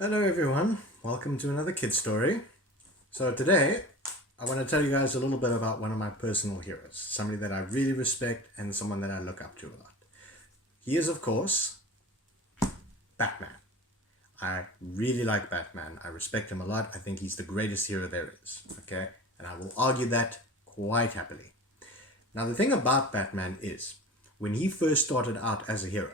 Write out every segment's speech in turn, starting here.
Hello everyone, welcome to another kid story. So today I want to tell you guys a little bit about one of my personal heroes, somebody that I really respect and someone that I look up to a lot. He is, of course, Batman. I really like Batman. I respect him a lot. I think he's the greatest hero there is, okay? And I will argue that quite happily. Now the thing about Batman is, when he first started out as a hero,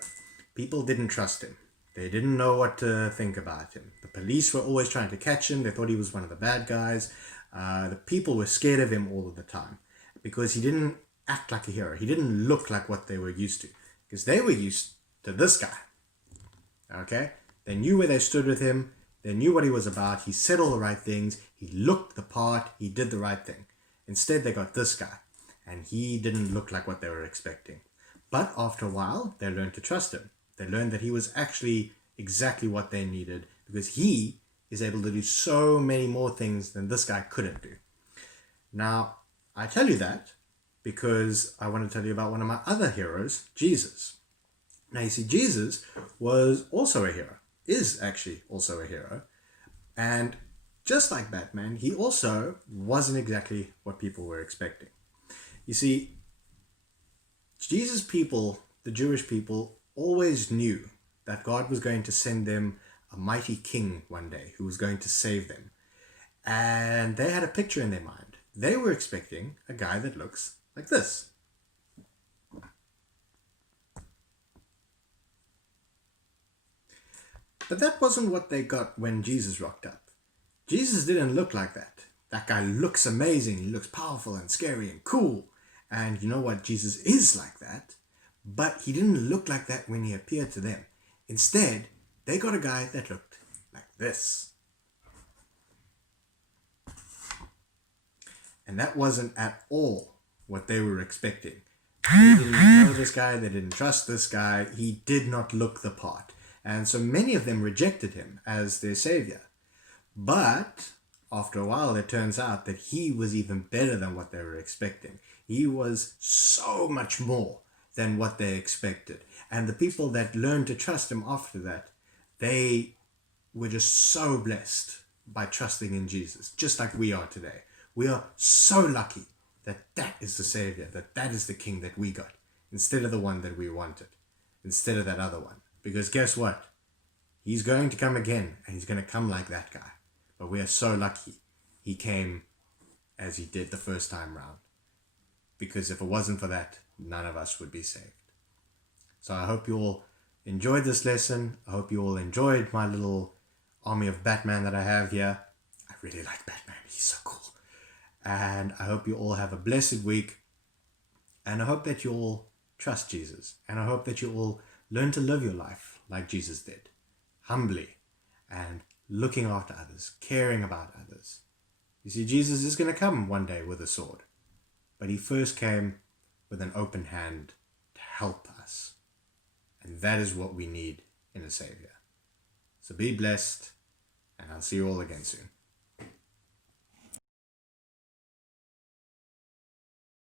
people didn't trust him. They didn't know what to think about him. The police were always trying to catch him. They thought he was one of the bad guys. The people were scared of him all of the time because he didn't act like a hero. He didn't look like what they were used to, because they were used to this guy. Okay? They knew where they stood with him. They knew what he was about. He said all the right things. He looked the part. He did the right thing. Instead, they got this guy, and he didn't look like what they were expecting. But after a while, they learned to trust him. They learned that he was actually exactly what they needed, because he is able to do so many more things than this guy couldn't do. Now, I tell you that because I want to tell you about one of my other heroes, Jesus. Now, you see, Jesus was also a hero, is actually also a hero. And just like Batman, he also wasn't exactly what people were expecting. You see, Jesus' people, the Jewish people, always knew that God was going to send them a mighty king one day who was going to save them. And they had a picture in their mind. They were expecting a guy that looks like this. But that wasn't what they got when Jesus rocked up. Jesus didn't look like that. That guy looks amazing. He looks powerful and scary and cool. And you know what? Jesus is like that. But he didn't look like that when he appeared to them. Instead, they got a guy that looked like this. And that wasn't at all what they were expecting. They didn't know this guy. They didn't trust this guy. He did not look the part. And so many of them rejected him as their savior. But after a while, it turns out that he was even better than what they were expecting. He was so much more than what they expected. And the people that learned to trust him after that, they were just so blessed by trusting in Jesus, just like we are today. We are so lucky that that is the Savior, that that is the King that we got, instead of the one that we wanted, instead of that other one. Because guess what? He's going to come again, and he's going to come like that guy. But we are so lucky he came as he did the first time round. Because if it wasn't for that, none of us would be saved. So I hope you all enjoyed this lesson. I hope you all enjoyed my little army of Batman that I have here. I really like Batman. He's so cool. And I hope you all have a blessed week. And I hope that you all trust Jesus. And I hope that you all learn to live your life like Jesus did. Humbly and looking after others, caring about others. You see, Jesus is going to come one day with a sword. But he first came with an open hand to help us. And that is what we need in a Savior. So be blessed, and I'll see you all again soon.